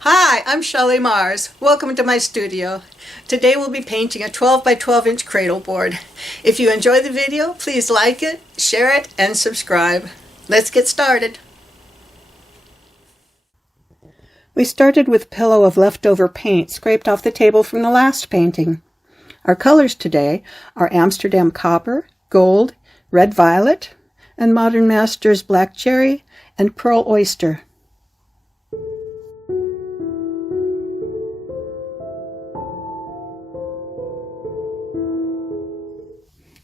Hi, I'm Shelley Mars. Welcome to my studio. Today we'll be painting a 12 by 12 inch cradle board. If you enjoy the video, please like it, share it, and subscribe. Let's get started. We started with a pillow of leftover paint scraped off the table from the last painting. Our colors today are Amsterdam Copper, Gold, Red Violet, and Modern Masters Black Cherry and Pearl Oyster.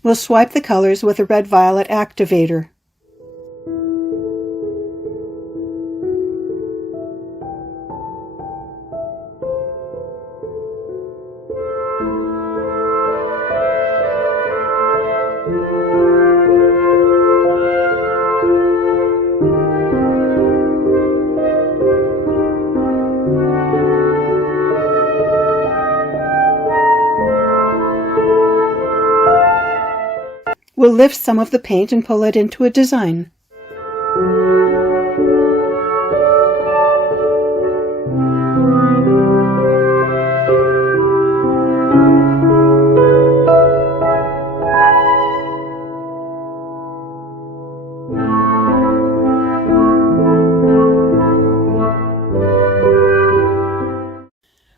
We'll swipe the colors with a red violet activator. We'll lift some of the paint and pull it into a design.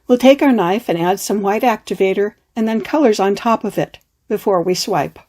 We'll take our knife and add some white activator and then colors on top of it before we swipe.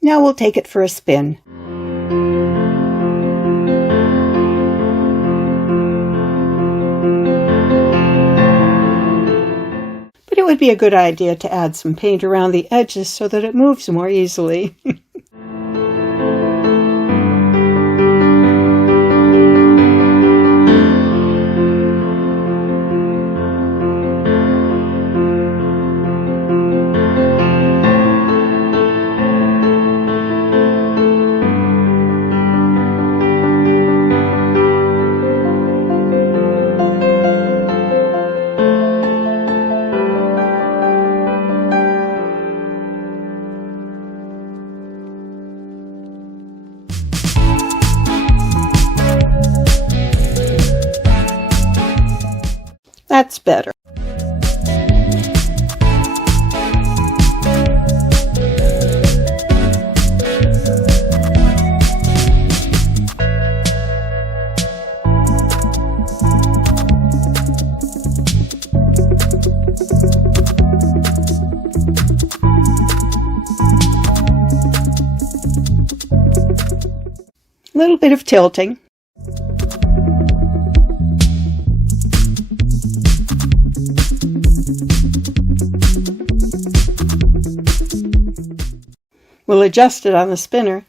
Now we'll take it for a spin. But it would be a good idea to add some paint around the edges so that it moves more easily. That's better. A little bit of tilting. We'll adjust it on the spinner.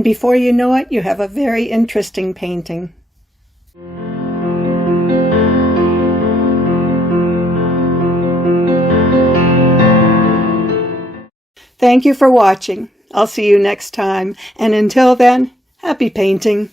And before you know it, you have a very interesting painting. Thank you for watching. I'll see you next time. And until then, happy painting.